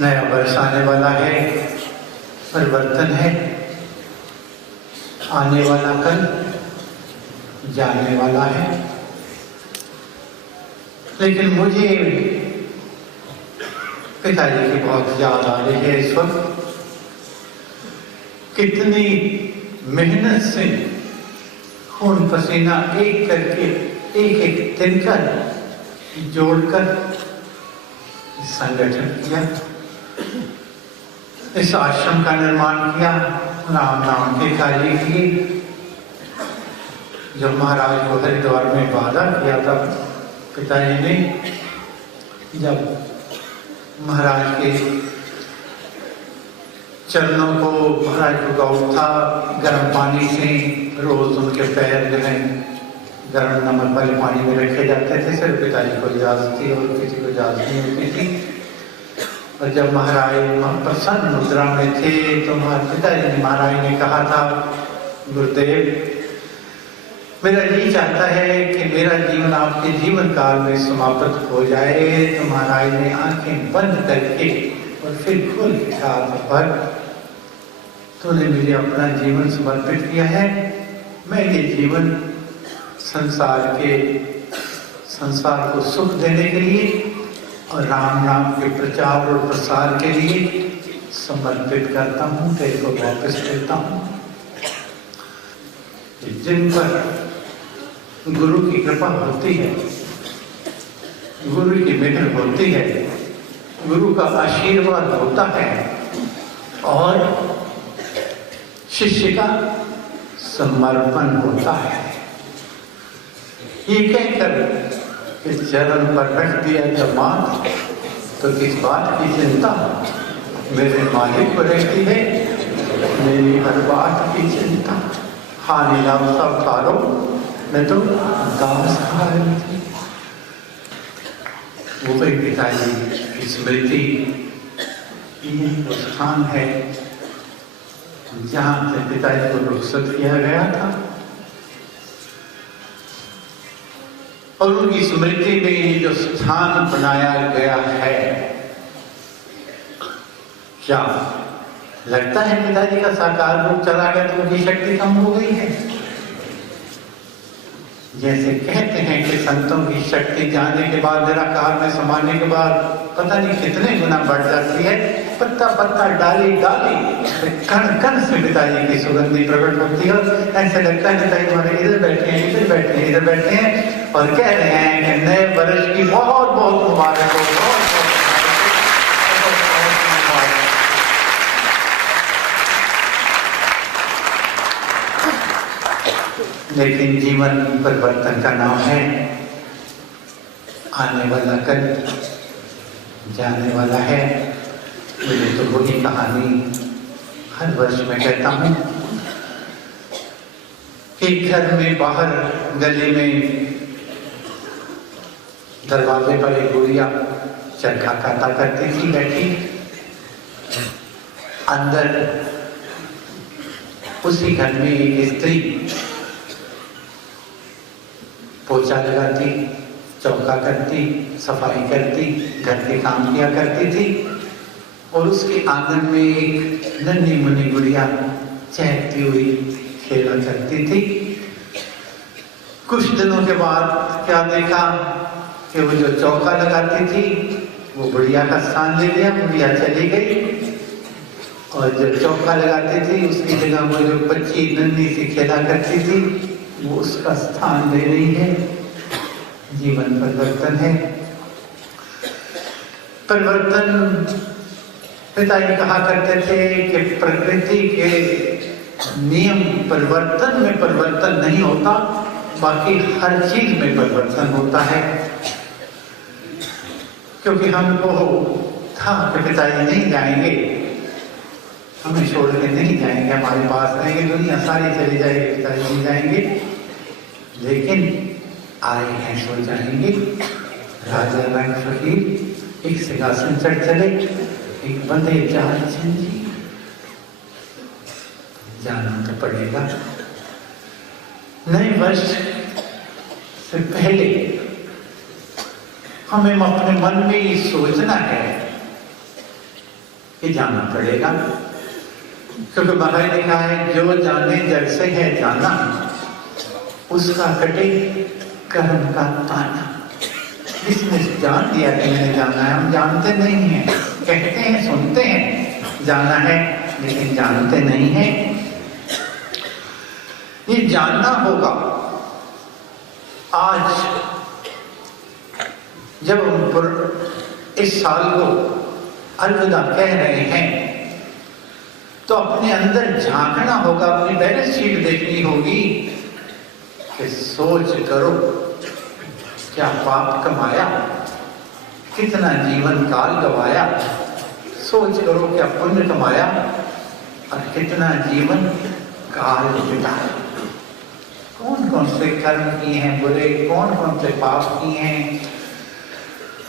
नया वर्ष आने वाला है, परिवर्तन है। आने वाला कल जाने वाला है। लेकिन मुझे पिताजी की बहुत याद आ रही है इस वक्त। कितनी मेहनत से खून पसीना एक करके एक एक तिनकर जोड़कर संगठन किया, इस आश्रम का निर्माण किया, राम नाम के कार्य किए। जब महाराज को हरिद्वार में वादा किया था पिताजी ने, जब महाराज के चरणों को, महाराज को गौ था, गर्म पानी से रोज उनके पैर जो है गर्म नमक वाले पानी में रखे जाते थे। सिर्फ पिताजी को इजाजत थी और किसी को इजाजत नहीं होती थी। और जब महाराज प्रसन्न मुद्रा में थे तो पिताजी ने, महाराज ने कहा था, गुरुदेव मेरा जी चाहता है कि मेरा जीवन आपके जीवन काल में समाप्त हो जाए। तो महाराज ने आंखें बंद करके और फिर खोल के कहा पर तूने मुझे अपना जीवन समर्पित किया है। मैं ये जीवन संसार को सुख देने के लिए और राम नाम के प्रचार और प्रसार के लिए समर्पित करता हूँ, तेरे को वापस देता हूँ। जिन पर गुरु की कृपा होती है, गुरु की मेहर होती है, गुरु का आशीर्वाद होता है और शिष्य का समर्पण होता है, ये कहकर इस चरण पर रख दिया जब मात, तो किस बात की चिंता मेरे मालिक को रहती है, मेरी हर बात की चिंता। हानि लाभ सब उतारो, मैं तो दास थी। वो कोई पिताजी की स्मृति वो स्थान है जहाँ से पिताजी को रुखसत किया गया था और उनकी स्मृति में जो स्थान बनाया गया है, क्या लगता है पिताजी का साकार रूप चला गया तो उनकी शक्ति कम हो गई है? जैसे कहते हैं कि संतों की शक्ति जाने के बाद, निराकार में समाने के बाद पता नहीं कितने गुना बढ़ जाती है। पत्ता पत्ता, डाली डाली, कण कण से पिताजी की सुगंधी प्रकट होती है और ऐसे लगता है पिताजी हमारे इधर बैठे हैं, इधर बैठे हैं, इधर बैठे हैं और कह रहे हैं कि नए वर्ष की बहुत बहुत मुबारक हो। लेकिन जीवन परिवर्तन का नाम है। आने वाला कल जाने वाला है। मुझे तो वही कहानी हर वर्ष में कहता हूँ कि घर में, बाहर गली में, दरवाजे पर एक गुड़िया चरखा काटा करती थी बैठी, अंदर उसी घर में एक स्त्री पोछा लगाती, चौका करती, सफाई करती, घर के काम किया करती थी और उसके आंगन में एक नन्ही मुन्नी गुड़िया चहकती हुई खेला करती थी। कुछ दिनों के बाद क्या देखा कि वो जो चौका लगाती थी वो गुड़िया का स्थान ले लिया, गुड़िया चली गई और जो चौका लगाती थी उसकी जगह वो जो बच्ची नन्ही सी खेला करती थी वो उसका स्थान ले रही है। जीवन परिवर्तन है। परिवर्तन, पिताजी कहा करते थे कि प्रकृति के नियम परिवर्तन में परिवर्तन नहीं होता, बाकी हर चीज में परिवर्तन होता है। क्योंकि हमको था कि पिताजी नहीं जाएंगे, हमें छोड़ के नहीं जाएंगे, हमारे पास रहेंगे, दुनिया सारी चली जाएगी, पिताजी नहीं जाएंगे, लेकिन आए हैं सो जाएंगे। राजा रंग फकीर एक सिंहासन चढ़ चले, एक बंदे जहाज जी, जाना तो पड़ेगा। नए वर्ष से पहले हमें अपने मन में ये सोचना है कि जाना पड़ेगा, क्योंकि महाराज ने कहा है जो जाने जग से है जाना, उसका कटे कर्म का ताना। इसने जान दिया कि मैंने जाना है, हम जानते नहीं हैं, कहते हैं सुनते हैं जाना है लेकिन जानते नहीं हैं। ये जानना होगा। आज जब हम इस साल को अलविदा कह रहे हैं तो अपने अंदर झांकना होगा, अपनी बैलेंस शीट देखनी होगी कि सोच करो क्या पाप कमाया, कितना जीवन काल गवाया। सोच करो क्या पुण्य कमाया और कितना जीवन काल बिताया। कौन कौन से कर्म किए हैं बुरे, कौन कौन से पाप किए हैं,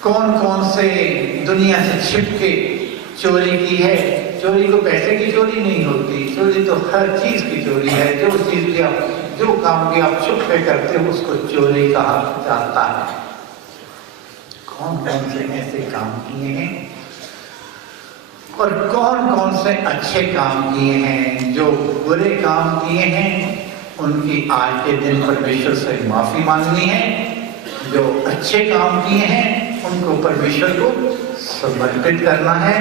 कौन कौन से दुनिया से छिप के चोरी की है। चोरी को पैसे की चोरी नहीं होती, चोरी तो हर चीज की चोरी है। जो चीज की आप, जो काम की आप छुप के करते हो उसको चोरी कहा जाता है। कौन कौन से ऐसे काम किए हैं और कौन कौन से अच्छे काम किए हैं। जो बुरे काम किए हैं उनकी आज के दिन परमेश्वर से माफी मांगनी है। जो अच्छे काम किए हैं उनको परमेश्वर को समर्पित करना है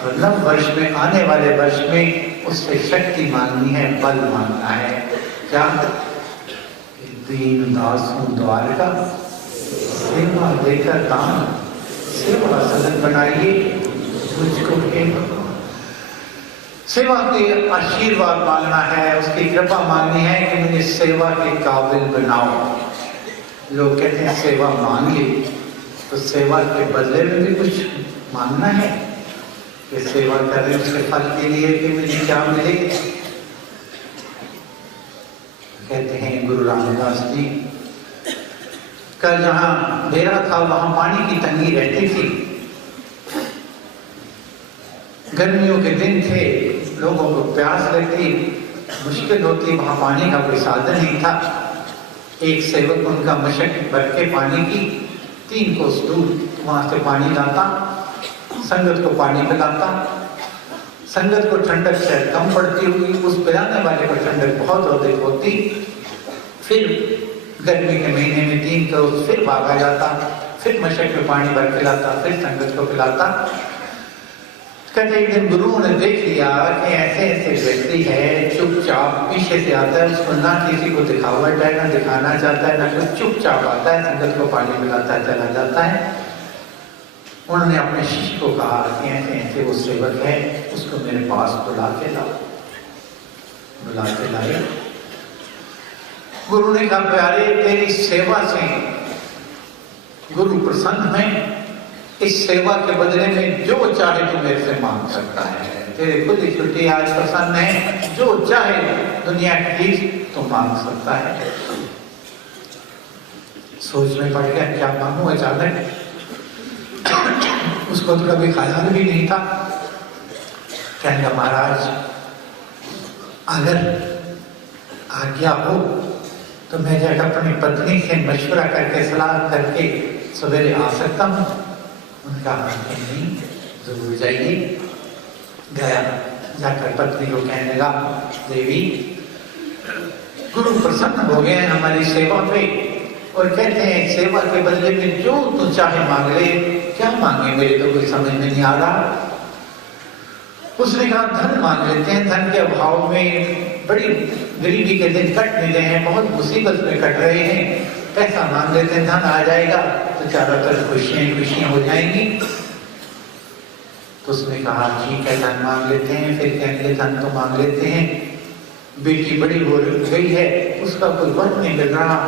और नव वर्ष में, आने वाले वर्ष में उससे शक्ति मांगनी है, बल मांगना है। क्या? दीन दासों द्वार का सेवा देकर दान, सेवा सदन बनाइए मुझको हे भगवान। सेवा के आशीर्वाद मांगना है, उसकी कृपा मांगनी है कि मुझे सेवा के काबिल बनाओ। लोग कहते हैं सेवा मांग ली, तो सेवा के बदले में भी कुछ मांगना है कि सेवा कर रहे उसके फल के लिए कि मुझे क्या मिले। कहते हैं गुरु रामदास जी, कल जहां डेरा था वहां पानी की तंगी रहती थी। गर्मियों के दिन थे, लोगों को प्यास लगती, मुश्किल होती, वहां पानी का कोई साधन नहीं था। एक सेवक उनका मशक भर के पानी की 3 कोस दूर वहां से पानी लाता, संगत को पानी पिलाता। संगत को ठंडक शायद कम पड़ती होगी, उस पिलाने वाले को ठंडक बहुत अधिक होती। फिर गर्मी के महीने में 3 कोस फिर भागा जाता, फिर मशक में पानी भर पिलाता, फिर संगत को पिलाता। कहते एक दिन गुरुओं ने देख लिया कि ऐसे ऐसे व्यक्ति है, चुपचाप पीछे से आता है, उसको ना किसी को दिखावट है, ना दिखाना चाहता है, ना कुछ, चुपचाप आता है, संगत को पानी पिलाता है, चला जाता है। उन्होंने अपने शिष्य को कहा कि ऐसे ऐसे वो सेवक है, उसको मेरे पास बुला के लाओ। बुला के लाए। गुरु ने कहा प्यारे तेरी सेवा से गुरु प्रसन्न है, इस सेवा के बदले में जो चाहे तू मेरे से मांग सकता है। तेरे खुद ही छुट्टी आज प्रसन्न है, जो चाहे दुनिया की चीज तो मांग सकता है। सोच में पड़ गया क्या मांगू अचानक, उसको तो कभी ख्याल भी नहीं था। कहने लगा महाराज अगर आज्ञा हो तो मैं जाकर अपनी पत्नी से मशवरा करके सलाह करके सवेरे आ सकता हूँ। उनका नहीं, जरूर जाइए। गया, जाकर पत्नी को कहने लगा देवी गुरु प्रसन्न हो गए हमारी सेवा पे और कहते हैं सेवा के बदले में जो तू चाहे मांग ले। क्या मांगे मेरे तो कोई समझ में नहीं आ रहा। उसने कहा धन मांग लेते हैं, धन के अभाव में बड़ी गरीबी के दिन कट नहीं रहे हैं, बहुत मुसीबत में कट रहे हैं, पैसा मांग लेते हैं, धन आ जाएगा तो चारों तरफ खुशियां खुशियां हो जाएंगी। तो उसने कहा ठीक है धन मांग लेते हैं। फिर कहेंगे धन तो मांग लेते हैं, बेटी बड़ी हो गई है, उसका कोई वन नहीं मिल रहा,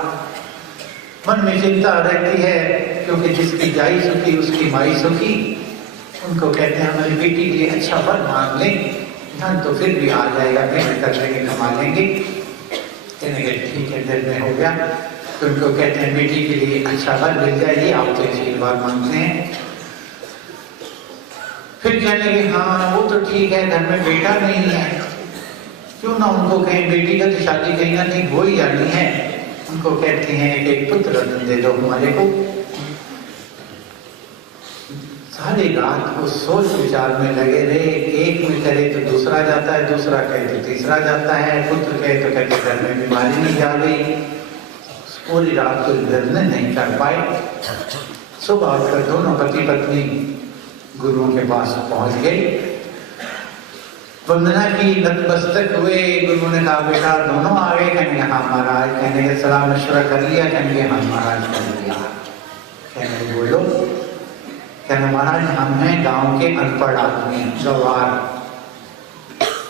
मन में चिंता रहती है क्योंकि जिसकी जाई सुखी उसकी माई सुखी। उनको कहते हैं हमारी बेटी के लिए अच्छा वन मांग लें, धन तो फिर भी आ जाएगा, मेहनत कर लेंगे, कमा लेंगे। कहने ठीक है दिल में हो गया। तो उनको कहते हैं बेटी के लिए अच्छा वन मिल जाएगी, आप तो आशीर्वाद मांगते हैं। फिर कहने लगे हाँ वो तो ठीक है, घर में बेटा नहीं है, क्यों ना उनको कहें बेटी का तो शादी कहीं ना कहीं हो ही जानी है। उनको कहते हैं एक पुत्र रत्न दे दो हमारे को। सारी रात वो सोच विचार में लगे रहे। एक में करे तो दूसरा जाता है, दूसरा कहे तो तीसरा जाता है, पुत्र कहे तो कहते घर में बीमारी नहीं आ गई। पूरी रात को निर्णय नहीं कर पाए। सुबह उठकर दोनों पति पत्नी गुरुओं के पास पहुंच गए, वंदना की, नतमस्तक हुए। गुरु ने कहा बेटा दोनों आ गए? कहेंगे हाँ महाराज। कहने सलाह मशवरा कर लिया? कहेंगे हाँ महाराज कर लिया। कहने बोलो? कहने महाराज हम हैं गांव के अनपढ़ आदमी, गवार,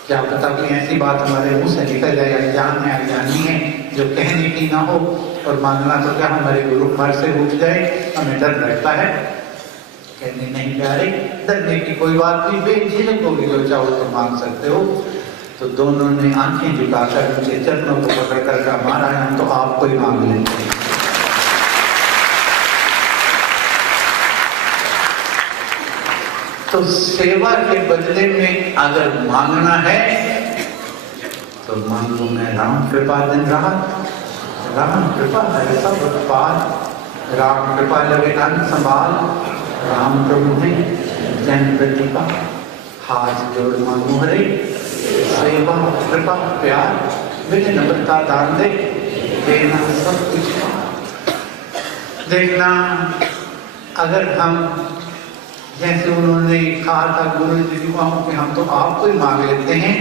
क्या पता कोई ऐसी बात हमारे मुंह से निकल जाए, अनजान है अनजानी है, जो कहने की ना हो, और मांगना तो क्या हमारे गुरु हमारे से उठ जाए, हमें डर लगता है। कहने नहीं प्यारे, डरने की कोई बात नहीं, बेझिझक होगी, जो चाहो तो मांग सकते हो। तो दोनों ने आंखें झुकाकर उनके चरणों को पकड़कर कहा महाराज हम तो आपको ही मांग लेते हैं। तो सेवा के बदले में अगर मांगना है तो मांगो मैं राम कृपा दिन रात, राम कृपा है सब उत्पाद, राम कृपा लगे अन्न संभाल, राम प्रभु है जन प्रतिभा। हाथ जोड़ मांगो हरे, सेवा कृपा प्यार, विनम्रता दान दे, देना सब कुछ। देखना अगर हम जैसे उन्होंने कहा था गुरु जी कि हम तो आपको ही मांग लेते हैं,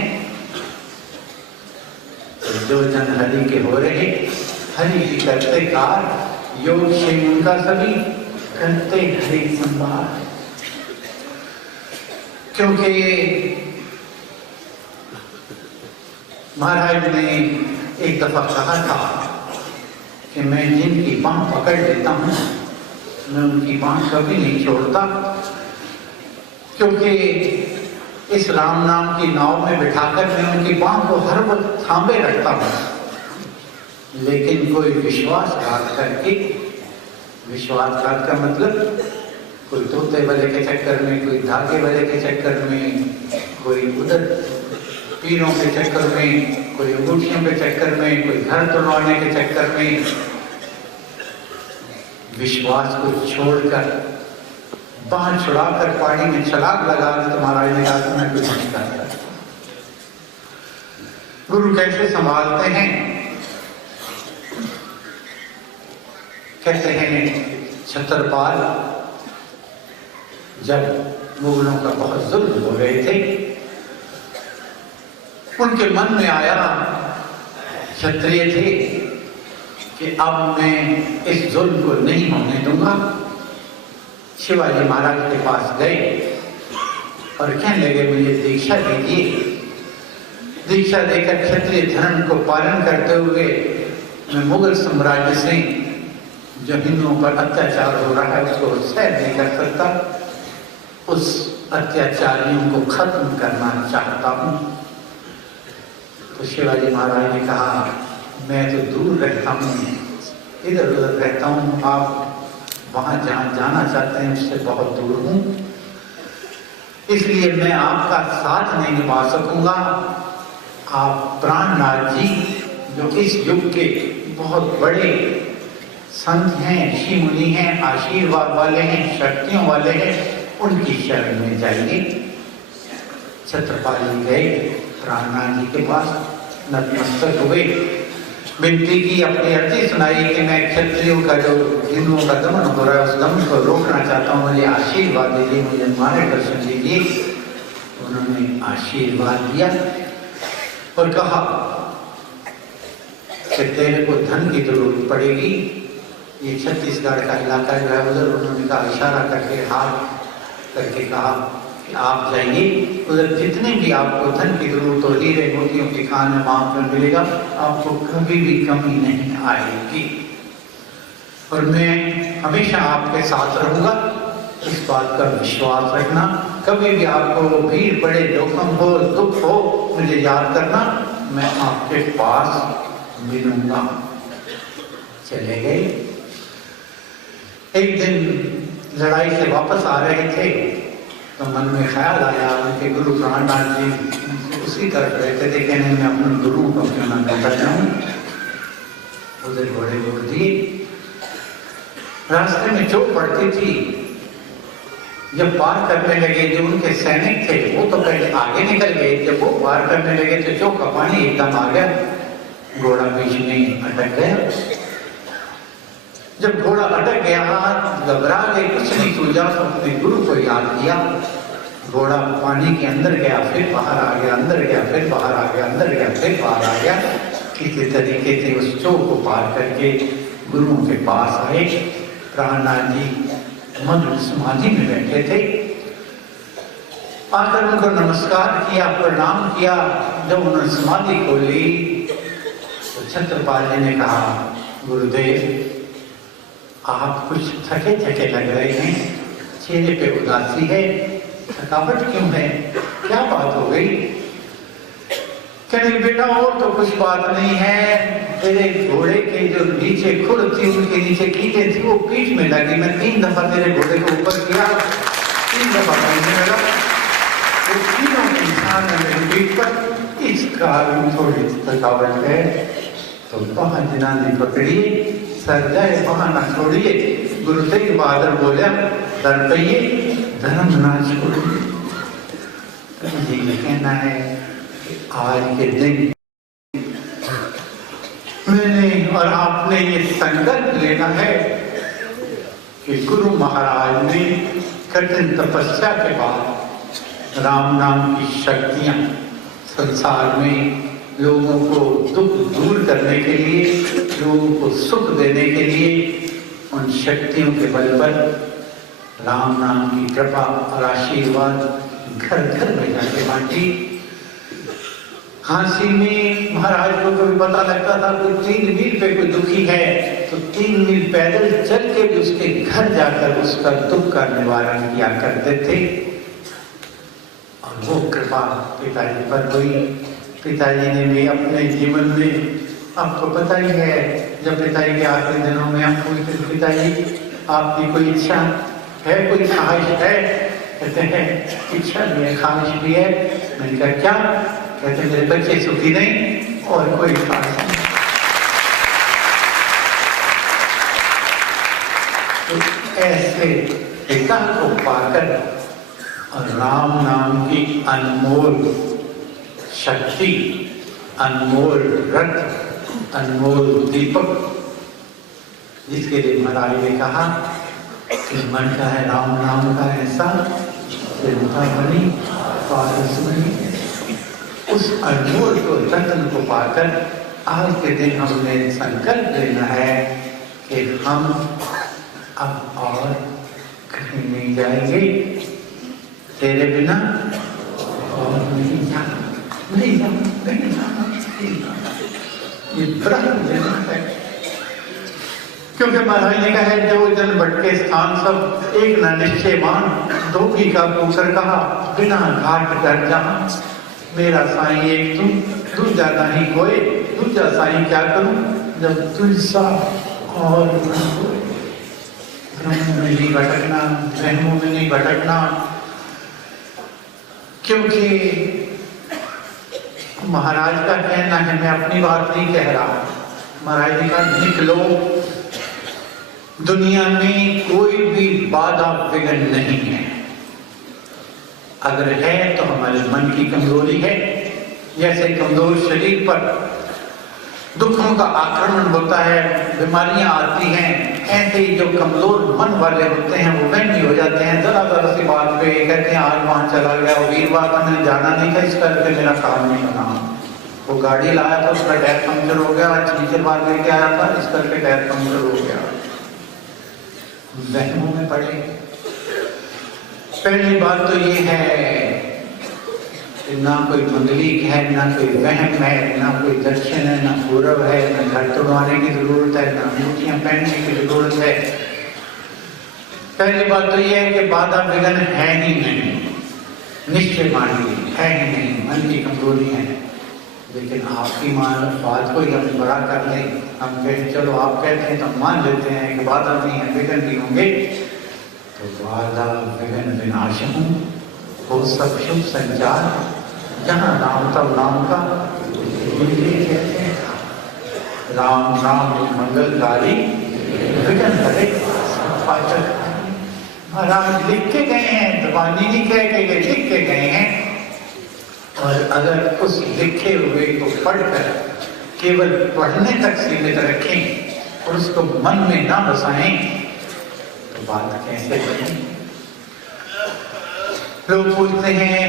जो जन हरि के हो रहे, हरि जी करते कार, योग से उनका सभी करते हरि संभाल। क्योंकि महाराज ने एक दफा कहा था कि मैं जिनकी बांह पकड़ लेता हूं मैं उनकी बांह कभी नहीं छोड़ता, क्योंकि इस राम नाम की नाव में बिठाकर मैं उनकी बांह को हर वक्त थामे रखता हूं। लेकिन कोई विश्वासघात करके, विश्वासघात का मतलब कोई तोते वाले के चक्कर में, कोई धागे वाले के चक्कर में, कोई उधर पीरों के चक्कर में, कोई अंगूठियों के चक्कर में, कोई घर तोड़वाने के चक्कर में, विश्वास को छोड़कर बाहर छुड़ाकर पानी में छलांग लगा तो महाराज ने कहा कि मैं कुछ नहीं करता। गुरु कैसे संभालते हैं? कहते हैं छत्रपाल जब मुगलों का बहुत जुल्म हो गए थे, उनके मन में आया, क्षत्रिय थे, कि अब मैं इस जुल्म को नहीं होने दूंगा। शिवाजी महाराज के पास गए और कहने लगे मुझे दीक्षा दीजिए। दीक्षा देकर क्षत्रिय धर्म को पालन करते हुए मैं मुगल साम्राज्य से जो हिंदुओं पर अत्याचार हो रहा है उसको सहन नहीं कर सकता, उस अत्याचारियों को खत्म करना चाहता हूं। तो शिवाजी महाराज ने कहा मैं तो दूर रहता हूँ, इधर उधर रहता हूँ, आप वहां जहां जाना चाहते हैं उससे बहुत दूर हूं, इसलिए मैं आपका साथ नहीं निभा सकूंगा। आप प्राणनाथ जी जो इस युग के बहुत बड़े संत हैं, ऋषि मुनि हैं, आशीर्वाद वाले हैं, शक्तियों वाले हैं, उनकी शरण में जाइए। छत्रपाल जी गए प्राणनाथ जी के पास, नतमस्तक हुए, विनती की, अपनी अर्जी सुनाई कि मैं क्षत्रियों का जो हिंदुओं का दमन हो रहा है उस दमन को रोकना चाहता हूँ, मुझे आशीर्वाद दीजिए, मुझे मार्गदर्शन दीजिए। उन्होंने आशीर्वाद दिया और कहा कि तेरे को धन की जरूरत पड़ेगी। ये छत्तीसगढ़ का इलाका जो है उधर उन्होंने कहा, इशारा करके हाथ करके कहा कि आप जाइए, उधर जितने भी आपको धन की जरूरत हो, हीरे मोतियों की खान में वहां पर मिलेगा, आपको कभी भी कमी नहीं आएगी और मैं हमेशा आपके साथ रहूंगा। इस बात का विश्वास रखना, कभी भी आपको भीड़ पड़े, जोखिम हो, दुख हो, मुझे याद करना, मैं आपके पास मिलूंगा। चले गए। एक दिन लड़ाई से वापस आ रहे थे तो मन में ख्याल आया, उनके गुरु प्राणनाथ जी उसी तरफ रहते थे, कहने मैं अपने गुरु को क्यों ना कर जाऊं। उधर घोड़े मोड़ दिए, रास्ते में चोट पड़ती थी जब पार करने लगे, जो उनके सैनिक थे वो तो पहले आगे निकल गए, जब वो पार करने लगे तो चौका पानी एकदम आ गया, घोड़ा बीच में अटक गया। जब घोड़ा अटक गया, घबरा गए, कुछ नहीं सूझा, तो अपने गुरु को याद किया। घोड़ा पानी के अंदर गया, फिर बाहर आ गया, अंदर गया, फिर बाहर आ गया, अंदर गया, फिर बाहर आ गया। किसी तरीके से उस चौक को पार करके गुरुओं के पास आए। प्राणनाथ जी मधुर समाधि में बैठे थे। आकर उनको नमस्कार किया, प्रणाम किया। जब उन्होंने समाधि खोली तो छत्रपाल जी ने कहा, गुरुदेव आप कुछ थके थके लग रहे हैं, चेहरे पे उदासी है, थकावट क्यों है, क्या बात हो गई? कहने बेटा और तो कुछ बात नहीं है, तेरे घोड़े के जो नीचे खुर थी उनके नीचे कीड़े थी, वो पीठ में लगी। मैं 3 दफा तेरे घोड़े को ऊपर किया, 3 दफा बैठने लगा, वो तीनों इंसान है मेरी पीठ पर, इस कारण थोड़ी थकावट है। तो वहां जिन्होंने पकड़िए, सरदार बहाना छोड़िए। गुरु तेग बहादुर बोला, दरपइये धर्म ना छोड़िए। कहना है आज के दिन मैंने और आपने ये संकल्प लेना है कि गुरु महाराज ने कठिन तपस्या के बाद राम नाम की शक्तियां संसार में लोगों को दुख दूर करने के लिए, लोगों को सुख देने के लिए, उन शक्तियों के बल पर राम नाम की कृपा और आशीर्वाद घर घर में जाके बांटी। काशी में महाराज को कभी पता लगता था कोई 3 मील पे कोई दुखी है तो 3 मील पैदल चल के भी उसके घर जाकर उसका दुख का निवारण किया करते थे। और वो कृपा पिताजी पर हुई। पिताजी ने भी अपने जीवन में, आपको पता ही है, जब पिताजी के आखिरी दिनों में हम पूछते, पिताजी आपकी कोई इच्छा है, कोई ख्वाहिश है? कहते हैं इच्छा भी है, ख्वाहिश भी है। मैंने कहा क्या? कहते मेरे बच्चे सुखी नहीं और कोई ख्वाहिश नहीं। तो ऐसे पिता को पाकर और राम नाम की अनमोल शक्ति, अनमोल रत्न, अनमोल दीपक, जिसके लिए महाराज ने कहा कि मन का है राम नाम का ऐसा बनी पारस बनी। उस अनमोल को रत्न को पाकर आज के दिन हमने संकल्प लेना है कि हम अब और कहीं नहीं जाएंगे, तेरे बिना और नहीं जाना, नहीं जाना, नहीं जाना, नहीं जाना। ये ब्रह्म देना है, क्योंकि महाराज ने कहा है जो जन भटके स्थान सब एक न निश्चय मान, धोखी का पोखर कहा बिना घाट कर जहां। मेरा साईं एक तुम, दूजा नहीं कोई, दूजा साईं क्या करूं जब तुझसा और ब्रह्म में नहीं भटकना, ब्रह्मों में नहीं भटकना। क्योंकि महाराज का कहना है, मैं अपनी बात नहीं कह रहा, महाराज जी का निकलो, दुनिया में कोई भी बाधा विघ्न नहीं है। अगर है तो हमारे मन की कमजोरी है। जैसे कमजोर शरीर पर दुखों का आक्रमण होता है, बीमारियां आती हैं, ऐसे ही जो कमजोर मन वाले होते हैं वो वहमी हो जाते हैं। जरा जरा सी बात पे कहते हैं आज वहां चला गया, वीरवार का मैंने जाना नहीं था, इस करके मेरा काम नहीं बना। वो गाड़ी लाया था, उसका टायर पंक्चर हो गया, आज नीचे बार लेके आया था, इस करके टायर पंक्चर हो गया। वहमों में पड़े। पहली बात तो ये है कि ना कोई मंगलिक है, ना कोई वहम है, ना कोई दक्षिण है, ना गौरव है, ना घर तोड़वाने की जरूरत है, ना अंगूठियां पहनने की जरूरत है। पहली बात तो ये है कि बाधा विघ्न है ही नहीं, निश्चय मान ली है ही नहीं, मन की कमजोरी है। लेकिन आपकी बात को ही हम बड़ा कर लें, हम कहें चलो आप कहते हैं तो मान लेते हैं कि बाधा नहीं है, विघ्न भी होंगे, तो बाधा विघ्न विनाशम हो सब शुभ संचार, जहाँ राम तब नाम का कहते हैं। राम नाम मंगलकारी विघ्न हरे पाचक। महाराज लिख के गए हैं वाणी नहीं कह के गए, लिख के गए हैं। और अगर उस लिखे हुए को पढ़कर केवल पढ़ने तक सीमित रखें और उसको मन में ना बसाएं तो बात कैसे बने। लोग पूछते हैं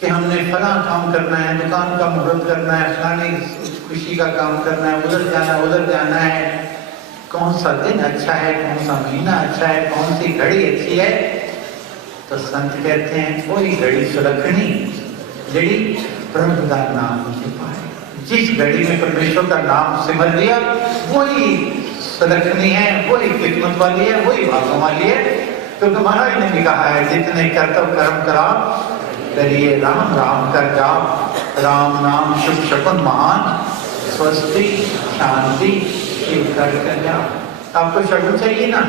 कि हमने फला काम करना है, दुकान का मुहूर्त करना है, फलानी खुशी का काम करना है, उधर जाना है, कौन सा दिन अच्छा है, कौन सा महीना अच्छा है, कौन सी घड़ी अच्छी है। तो संत कहते हैं कोई घड़ी सुलखनी जड़ी प्रभु का नाम के पाए। जिस घड़ी में परमेश्वर का नाम सिमर लिया वही सुलखनी है, वही किस्मत वाली है, वही भागों वाली है। क्योंकि महाराज ने भी कहा है जितने कर्तव्य कर्म करा करिए राम राम कर जाप, राम नाम शुभ शकुन महान, स्वस्ति शांति शिव कर जाप। आपको शकुन चाहिए ना,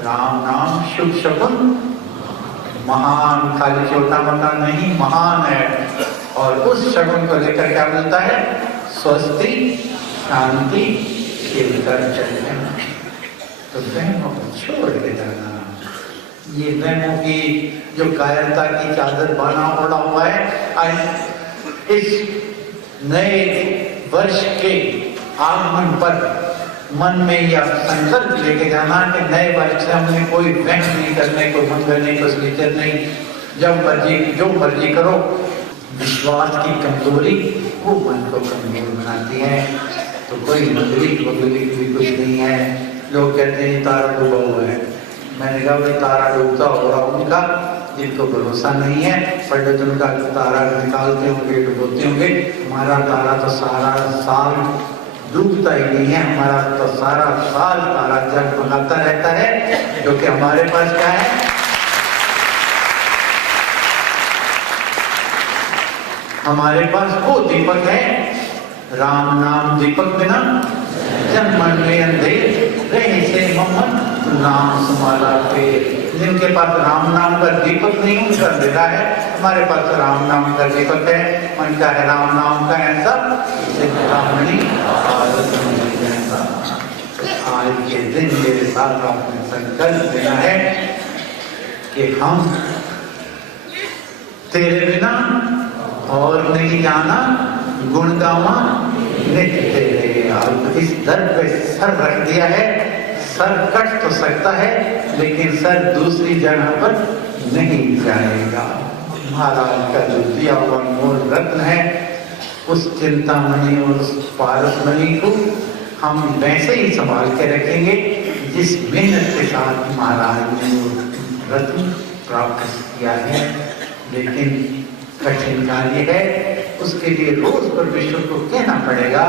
राम नाम शुभ शकुन महान, खाली छोटा मोटा नहीं, महान है। और उस शकुन को लेकर क्या मिलता है, स्वस्ति शांति शिव कर जाना। तो वहमों को छोड़ के जाना। ये वहमों की जो कायरता की चादर बाना ओढ़ा हुआ है, इस नए वर्ष के आगमन पर मन में यह संकल्प लेके जाना कि नए वर्ष से हमने कोई वहम नहीं करने, कोई मंगल नहीं, कोई विचर नहीं, जब मर्जी जो मर्जी करो। विश्वास की कमजोरी वो मन को कमजोर बनाती है। तो कोई मंगलिक भी कुछ नहीं है। लोग कहते हैं तारा डूबा हुआ है। मैंने कहा भाई तारा डूबता होगा उनका जिनको भरोसा नहीं है, पंडित उनका तारा निकालते होंगे, डुबोते होंगे। हमारा तारा तो सारा साल डूबता ही नहीं है, हमारा तो सारा साल तारा जगमगाता रहता है। क्योंकि हमारे पास क्या है, हमारे पास वो दीपक है, राम नाम दीपक बिना जन मन में अंधेर रहे से मोहम्मद नाम समाला पे। जिनके पास राम नाम का दीपक नहीं उनका अंधेरा है, हमारे पास राम नाम का दीपक है। मन का है राम नाम का ऐसा आज के दिन मेरे साथ आपने संकल्प लेना है कि हम तेरे बिना और नहीं जाना, गुण गावा नित्य तेरे। अब इस दर पे सर रख दिया है। सर कट तो सकता है लेकिन सर दूसरी जगह पर नहीं जाएगा। महाराज का जो दिया हुआ मूल रत्न है, उस चिंतामणि और उस पारसमणि को हम वैसे ही संभाल के रखेंगे जिस मेहनत के साथ महाराज ने रत्न प्राप्त किया है। लेकिन कठिन कार्य है, उसके लिए रोज परमेश्वर को कहना पड़ेगा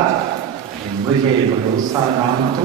मुझे भरोसा राम तू